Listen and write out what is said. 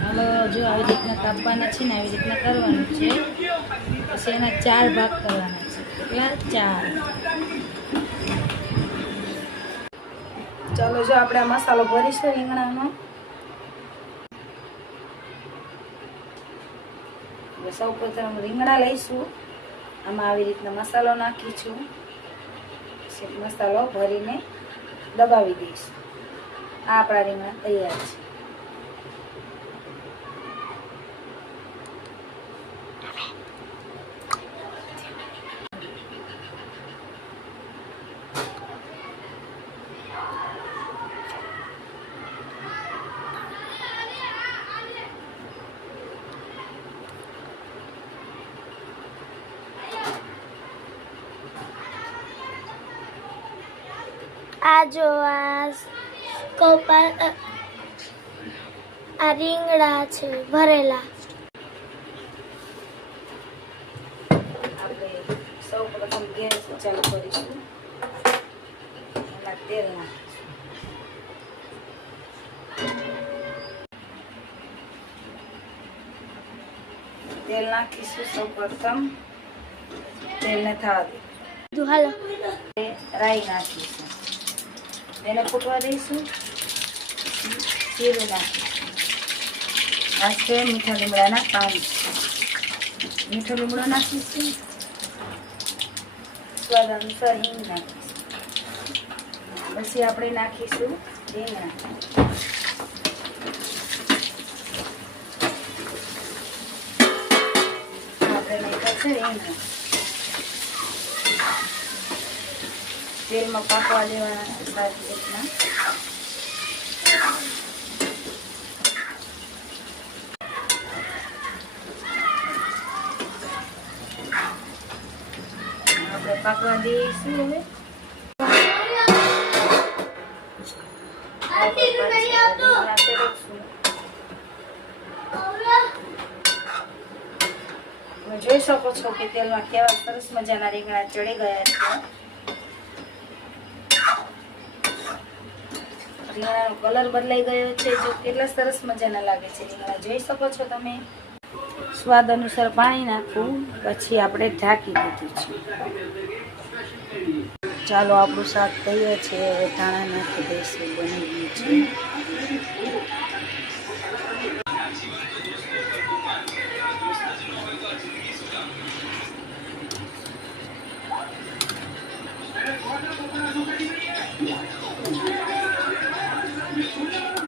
હાલો જો આવી રીતના કાપવાના છે ને આવી રીતના કરવાનું છે, પછી એના 4 ભાગ કરવાના છે. કેટલા? 4. ચાલો જો આપણે આ મસાલો ભરીશું રીંગણાનો. સૌ પ્રથમ રીંગણા લઈશું, આમાં આવી રીતના મસાલો નાખીશું, મસાલો ભરીને દબાવી દઈશું. આ આપણા રીંગણા તૈયાર છે. આ જો આ રીંગણા છે ભરેલા. આપણે સૌ પ્રથમ ગેસ ચાલુ કરીશું, એમાં તેલ નાખીશું. સૌ પ્રથમ તેલને થવા દઈશું. હાલો રાઈ નાખીશું, તેને ફૂટવા દઈશું. જીરું નાખીશું. આ છે મીઠા લીમડાના પાન. મીઠો લીમડો નાખીશું. સ્વાદ અનુસાર હિંગ નાખીશું. પછી આપણે નાખીશું રીંગણા. આપણે નાખ્યા છે રીંગણા. તેલમાં પાકવા દેવાના સારી રીતના. આપણે પાકવા દઈશું. હવે તમે જોઈ શકો છો કે તેલમાં કેવા સરસ મજાના રીંગણા ચડી ગયા છે. રીંગણાનો કલર બદલાઈ ગયો છે. જો કેટલા સરસ મજાના લાગે છે રીંગણા, જોઈ શકો છો તમે. સ્વાદ અનુસાર પાણી નાખવું, પછી આપણે ઢાંકી દીધું છે. ચાલો આપણું શાક તૈયાર છે. હવે ધાણા નાખી દઈશું. બની ગયું છે.